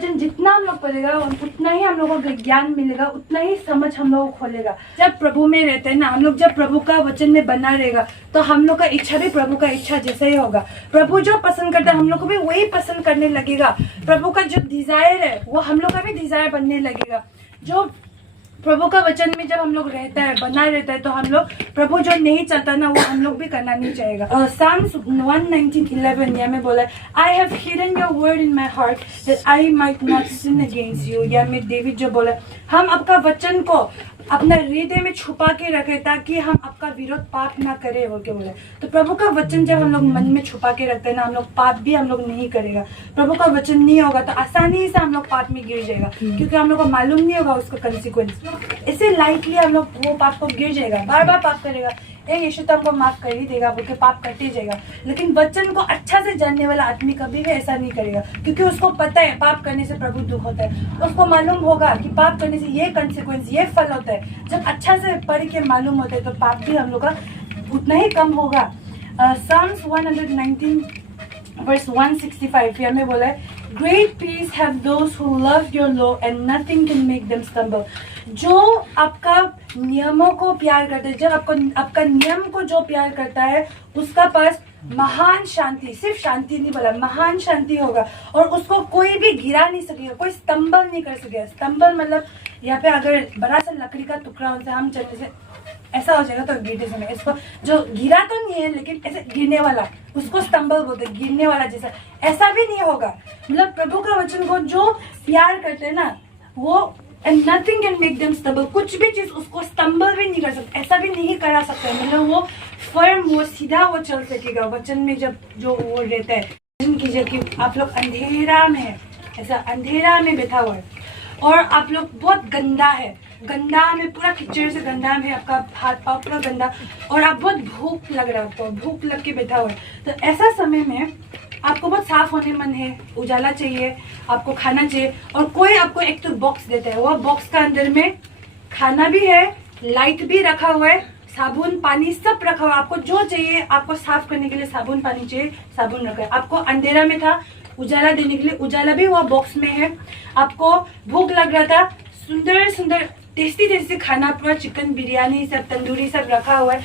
वचन जितना हम लोग पढ़ेगा उतना ही हम लोगों को ज्ञान मिलेगा, उतना ही समझ हम लोग को खोलेगा। जब प्रभु में रहते हैं ना हम लोग, जब प्रभु का वचन में बना रहेगा तो हम लोग का इच्छा भी प्रभु का इच्छा जैसा ही होगा। प्रभु जो पसंद करता है हम लोग को भी वही पसंद करने लगेगा। प्रभु का जो डिजायर है वो हम लोग का भी डिजायर बनने लगेगा। जो प्रभु का वचन में जब हम लोग रहता है, बना रहता है, तो हम लोग प्रभु जो नहीं चाहता ना वो हम लोग भी करना नहीं चाहेगा। Psalms 119:11 या में बोला I have hidden your word in my heart that I might not sin against you। या में डेविड जो बोला हम आपका वचन को अपना हृदय में छुपा के रखे ताकि हम आपका विरोध पाप ना करे हो के बोले। तो प्रभु का वचन जब हम लोग मन में छुपा के रखते हैं ना, हम लोग पाप भी हम लोग नहीं करेगा। प्रभु का वचन नहीं होगा तो आसानी से हम लोग पाप में गिर जाएगा, क्योंकि हम लोग को मालूम नहीं होगा उसका कंसिक्वेंस। ऐसे लाइटली हम लोग वो पाप को गिर जाएगा, बार बार पाप करेगा। यीशु तो हमको माफ कर ही देगा बोल के पाप करते जाएगा। लेकिन वचन को अच्छा से जानने वाला आदमी कभी भी ऐसा नहीं करेगा, क्योंकि उसको पता है पाप करने से प्रभु दुख होता है। उसको मालूम होगा कि पाप करने से ये कंसिक्वेंस, ये फल होता है। जब अच्छा से पढ़ के मालूम होता है तो पाप भी हम लोग का उतना ही कम होगा। Psalms 119:165 में बोला है Great peace have those who love your law and nothing can make them stumble। जो आपका नियमों को प्यार करते हैं, जब आपका नियम को जो प्यार करता है उसका पास महान शांति, सिर्फ शांति नहीं बोला, महान शांति होगा और उसको कोई भी गिरा नहीं सकेगा, कोई स्तंभल नहीं कर सकेगा। स्तंभल मतलब यहाँ पे अगर बड़ा सा लकड़ी का टुकड़ा होता है, हम चलने से ऐसा हो जाएगा तो गिरते समय इसको जो गिरा तो नहीं है लेकिन ऐसे गिरने वाला, उसको स्तंभल बोलते हैं, गिरने वाला जैसा। ऐसा भी नहीं होगा। मतलब प्रभु का वचन को जो प्यार करते हैं ना वो and nothing can make them stumble, कुछ भी चीज उसको स्तंभल भी नहीं कर सकते, ऐसा भी नहीं करा सकते। मतलब वो फर्म, वो सीधा वो चल सकेगा वचन में जब जो वो रहता है। इमेजिन कीजिए कि आप लोग अंधेरा में है, ऐसा अंधेरा में बैठा हुआ है और आप लोग बहुत गंदा है, गंदा में पूरा कीचड़ से गंदा में आपका हाथ पाँव पूरा गंदा और आप बहुत भूख लग रहा है, आपको भूख लग के बैठा हुआ है। तो ऐसा समय में आपको बहुत साफ होने मन है, उजाला चाहिए, आपको खाना चाहिए और कोई आपको एक तो बॉक्स देता है। वो बॉक्स का अंदर में खाना भी है, लाइट भी रखा हुआ है, साबुन पानी सब रखा हुआ है। आपको जो चाहिए, आपको साफ करने के लिए साबुन पानी चाहिए, साबुन रखा है। आपको अंधेरा में था, उजाला देने के लिए उजाला भी वो बॉक्स में है। आपको भूख लग रहा था, सुंदर सुंदर टेस्टी टेस्टी खाना, पूरा चिकन बिरयानी सब, तंदूरी सब रखा हुआ है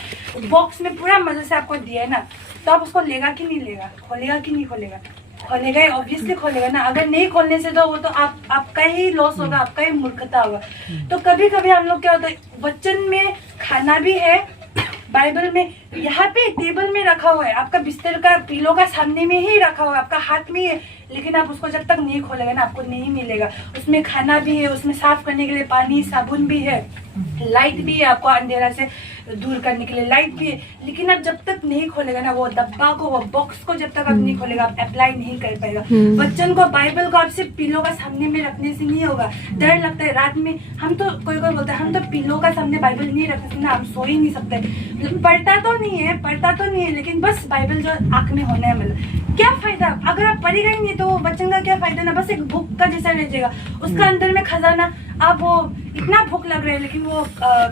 बॉक्स में, पूरा मजे से आपको दिया है ना। तो आप उसको लेगा कि नहीं लेगा, खोलेगा कि नहीं खोलेगा? खोलेगा ही, ऑब्वियसली खोलेगा ना। अगर नहीं खोलने से तो वो तो आपका ही लॉस होगा, आपका ही मूर्खता होगा। तो कभी कभी हम लोग क्या होता है, वचन में खाना भी है, बाइबल में यहाँ पे टेबल में रखा हुआ है, आपका बिस्तर का पिलो का सामने में ही रखा हुआ है, आपका हाथ में है, लेकिन आप उसको जब तक नहीं खोलेगा ना आपको नहीं मिलेगा। उसमें खाना भी है, उसमें साफ करने के लिए पानी साबुन भी है, लाइट भी है, आपको अंधेरा से दूर करने के लिए लाइट भी है। लेकिन आप जब तक नहीं खोलेगा ना वो डब्बा को, वो बॉक्स को जब तक आप नहीं खोलेगा आप अप्लाई नहीं कर पाएगा। बच्चन को, बाइबल को आप सिर्फ पिलो का सामने में रखने से नहीं होगा। डर लगता है रात में, हम तो कोई बोलता है हम तो पिलो का सामने बाइबल नहीं रख सकते ना, हम सो ही नहीं सकते। पढ़ता तो नहीं है लेकिन बस बाइबल जो आंख में होना है, मतलब क्या फायदा अगर आप पढ़ेगा ही नहीं तो वो बच्चन का क्या फायदा ना, बस एक बुक का जैसा रह जाएगा। उसका अंदर में खजाना, आप वो इतना भूख लग रहा है लेकिन वो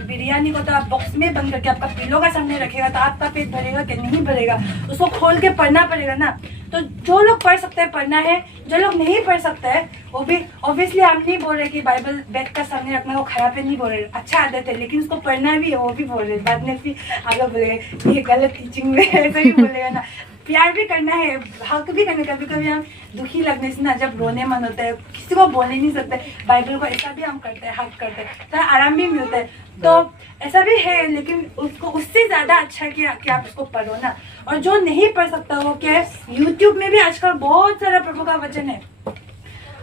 बिरयानी को तो आप बॉक्स में बंद करके आपका पिलो का सामने रखेगा तो आपका पेट भरेगा कि नहीं भरेगा? उसको खोल के पढ़ना पड़ेगा ना। तो जो लोग पढ़ सकते हैं पढ़ना है, जो लोग नहीं पढ़ सकते हैं वो भी, ऑब्वियसली हम नहीं बोल रहे कि बाइबल बेड का सामने रखना वो खराब है, नहीं बोल रहे, अच्छा आदत है, लेकिन उसको पढ़ना भी है वो भी बोल रहे। बाद में फिर आगे बोलेगा ये गलत टीचिंग में ऐसा ही बोलेगा ना। प्यार भी करना है, हक भी करना। कभी कभी हम दुखी लगने से ना, जब रोने मन होता है, किसी को बोल ही नहीं सकते, बाइबल को ऐसा भी हम करते हैं, हक करते हैं, तो आराम भी मिलता है। तो ऐसा भी है, लेकिन उसको उससे ज्यादा अच्छा किया कि आप उसको पढ़ो ना। और जो नहीं पढ़ सकता वो क्या है, यूट्यूब में भी आजकल बहुत सारा प्रभु का वचन है,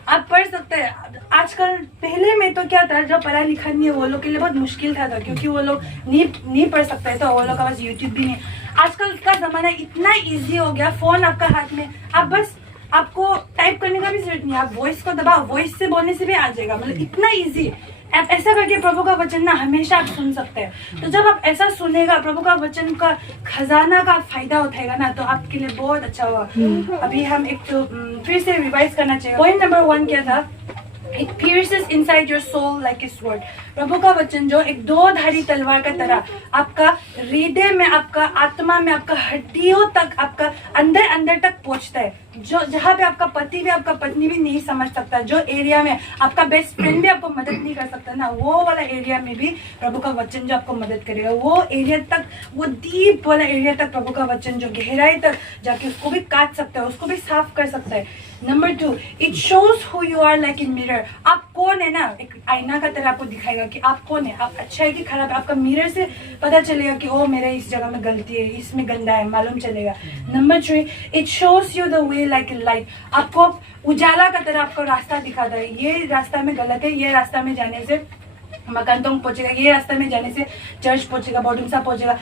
आप पढ़ सकते हैं। आजकल, पहले में तो क्या था, जो पढ़ा लिखा नहीं है वो लोग के लिए बहुत मुश्किल था क्योंकि वो लोग नहीं पढ़ सकते, तो वो लोग का पास यूट्यूब भी नहीं। आजकल का जमाना इतना इजी हो गया, फोन आपका हाथ में, आप बस, आपको टाइप करने का भी जरूरत नहीं, आप वॉइस को दबाओ, वॉइस से बोलने से भी आ जाएगा, मतलब इतना इजी। आप ऐसा करके प्रभु का वचन ना हमेशा आप सुन सकते हैं। तो जब आप ऐसा सुनेगा, प्रभु का वचन का खजाना का फायदा उठाएगा ना, तो आपके लिए बहुत अच्छा होगा। अभी हम एक तो फिर से रिवाइज करना चाहिए। पॉइंट नंबर 1 क्या था? It pierces inside your soul like a sword. प्रभु का वचन जो एक दो धारी तलवार का तरह आपका हृदय में, आपका आत्मा में, आपका हड्डियों तक, आपका अंदर अंदर तक पहुंचता है। जो जहाँ पे आपका पति भी, आपका पत्नी भी नहीं समझ सकता, जो एरिया में आपका बेस्ट फ्रेंड भी आपको मदद नहीं कर सकता ना, वो वाला एरिया में भी प्रभु का वचन जो आपको मदद करेगा। वो एरिया तक, वो डीप वाला एरिया तक प्रभु का वचन जो गहराई तक जाके उसको भी काट सकता है, उसको भी साफ कर सकता है। Number 2, it shows who you are like a mirror. आप कौन है ना, एक आईना का तरह आपको दिखाएगा कि आप कौन है, आप अच्छा है कि खराब है। आपका मिरर से पता चलेगा कि ओ मेरा इस जगह में गलती है, इसमें गंदा है, मालूम चलेगा। Number 3, it shows you the way like a light. आपको उजाला का तरह आपको रास्ता दिखाता है, ये रास्ता में गलत है, ये रास्ता में जाने से मकानतोंग पहुंचेगा, ये रास्ते में जाने से चर्च पहुंचेगा, बोडुमसा पहुंचेगा।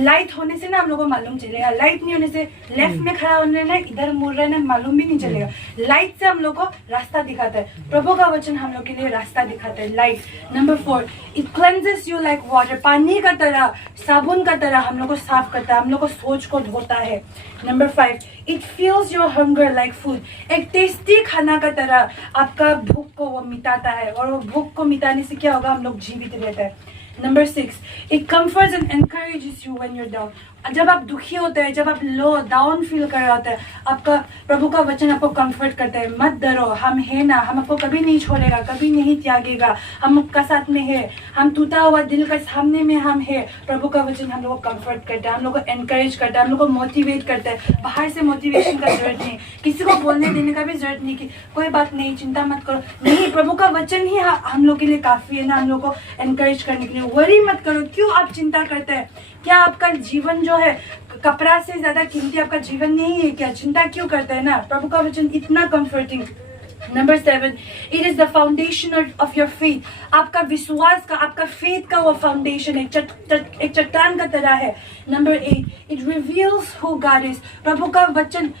लाइट होने से ना हम लोग को मालूम चलेगा, लाइट नहीं होने से लेफ्ट में खड़ा होने ना, इधर मुड़ रहे ना, मालूम भी नहीं चलेगा। लाइट से हम लोग को रास्ता दिखाता है, प्रभु का वचन हम लोग के लिए रास्ता दिखाता है, light. Number 4, it cleanses you like water. पानी का तरह, साबुन का तरह हम लोग को साफ करता है, हम लोग को सोच को धोता है। Number 5, it feels your hunger like food. एक टेस्टी खाना का तरह आपका भूख को वो मिटाता है, और वो भूख को मिटाने से क्या होगा, हम लोग जीवित रहते हैं। Number 6, it comforts and encourages you when you are down. जब आप दुखी होते हैं, जब आप लो डाउन फील कर रहे होते हैं, आपका प्रभु का वचन आपको कंफर्ट करता है, मत डरो, हम है ना, हम आपको कभी नहीं छोड़ेगा, कभी नहीं त्यागेगा, हम आपका साथ में है, हम टूटा हुआ दिल का सामने में हम है। प्रभु का वचन हम लोग को कंफर्ट करता है, हम लोग को एनकरेज करता है, हम लोग को मोटिवेट करता है। बाहर से मोटिवेशन का जरूरत नहीं, किसी को बोलने देने का भी जरूरत नहीं कि कोई बात नहीं, चिंता मत करो, नहीं, प्रभु का वचन ही हम लोग के लिए काफी है ना, हम लोग को एनकरेज करने के लिए। वरी मत करो, क्यों आप चिंता करते हैं? क्या आपका जीवन जो है कपड़ा से ज्यादा कीमती आपका जीवन नहीं है क्या? चिंता क्यों करते हैं ना? प्रभु का वचन इतना comforting. Number 7, it is the foundation of your faith. आपका विश्वास का, आपका फेथ का वो फाउंडेशन है, एक चट्टान का तरह है। Number 8, it reveals who God is. प्रभु का वचन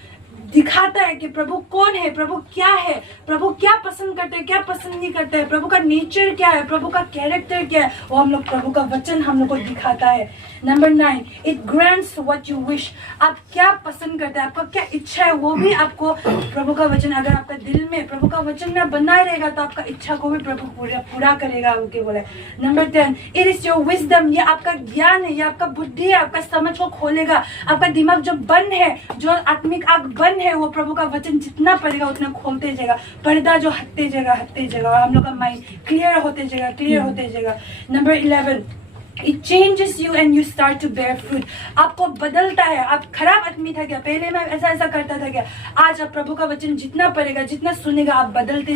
दिखाता है कि प्रभु कौन है, प्रभु क्या है, प्रभु क्या पसंद करते हैं, क्या पसंद नहीं करते हैं, प्रभु का नेचर क्या है, प्रभु का कैरेक्टर क्या है, वो हम लोग प्रभु का वचन हम लोग को दिखाता है। Number 9, it grants what you wish. आप क्या पसंद करते हैं, आपका क्या इच्छा है, वो भी आपको प्रभु का वचन, अगर आपका दिल में प्रभु का वचन में बना रहेगा तो आपका इच्छा को भी प्रभु पूरा करेगा, उनके बोले। Number 10, it is your wisdom. ये आपका ज्ञान है, ये आपका बुद्धि है, आपका समझ को खोलेगा। आपका दिमाग जो बंद है, जो आत्मिक आंख बंद है, वो प्रभु का वचन जितना पढ़ेगा उतना खोलते जाएगा। पर्दा जो हटते जाएगा और हम लोग का माइंड क्लियर होते जाएगा। Number 11, It changes you and you start to bear fruit. आपको बदलता है। आप खराब आदमी था क्या, पहले मैं ऐसा करता था क्या, आज आप प्रभु का वचन जितना पढ़ेगा, जितना सुनेगा, आप बदलते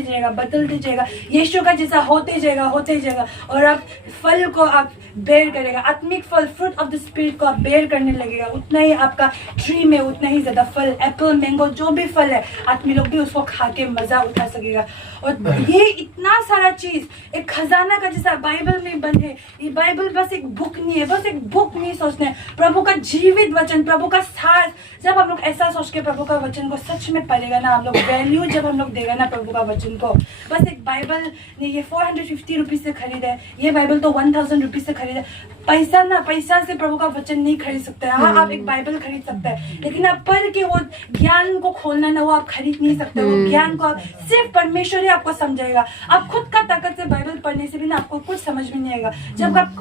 जाएगा, यीशु का जैसा होते जाएगा और आप फल को आप बेयर करेगा, आत्मिक फल, फ्रूट ऑफ द स्पिरिट को आप बेयर करने लगेगा। उतना ही आपका ट्री में उतना ही ज्यादा फल, एप्पल, मैंगो, जो भी फल है, आदमी लोग भी उसको खा के मजा उठा सकेगा। और ये इतना सारा चीज एक खजाना का जैसा बाइबल में बंद है। ये बाइबल बस एक बुक नहीं है, बस एक बुक नहीं सोचना है, प्रभु का जीवित वचन, प्रभु का साथ। जब हम लोग ऐसा सोच के प्रभु का वचन को सच में पढ़ेगा ना, हम लोग वैल्यू जब हम लोग देगा ना प्रभु का वचन को, बस एक बाइबल ने ये 450 रुपीज से खरीदा है, ये बाइबल तो 1000 रुपीज से खरीदा। पैसा से प्रभु का वचन नहीं खरीद सकते। हाँ, आप एक बाइबल खरीद सकते हैं, लेकिन आप पढ़ के वो ज्ञान को खोलना ना, वो आप खरीद नहीं सकते। वो ज्ञान को आप सिर्फ परमेश्वर ही आपको समझाएगा। आप खुद का ताकत से बाइबल पढ़ने से भी ना आपको कुछ समझ में नहीं आएगा।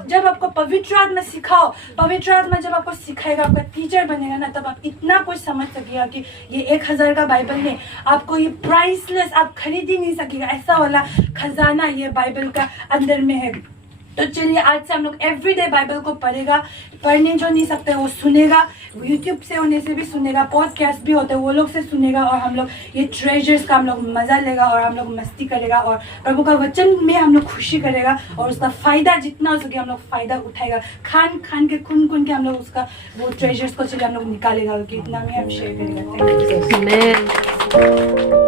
जब आपको पवित्र आत्मा सिखाओ, पवित्र आत्मा जब आपको सिखाएगा, आपका टीचर बनेगा ना, तब आप इतना कुछ समझ सकेगा कि ये 1000 का बाइबल है, आपको ये प्राइसलेस, आप खरीद ही नहीं सकेगा, ऐसा वाला खजाना ये बाइबल का अंदर में है। तो चलिए आज से हम लोग एवरीडे बाइबल को पढ़ेगा। पढ़ने जो नहीं सकते वो सुनेगा, यूट्यूब से होने से भी सुनेगा, पॉडकास्ट भी होते हैं वो लोग से सुनेगा, और हम लोग ये ट्रेजर्स का हम लोग मजा लेगा और हम लोग मस्ती करेगा और प्रभु का वचन में हम लोग खुशी करेगा और उसका फायदा जितना हो सके हम लोग फायदा उठाएगा। खान के खून के हम लोग उसका वो ट्रेजर्स को चलिए हम लोग निकालेगा, कि इतना में हम शेयर करेगा। Thank you.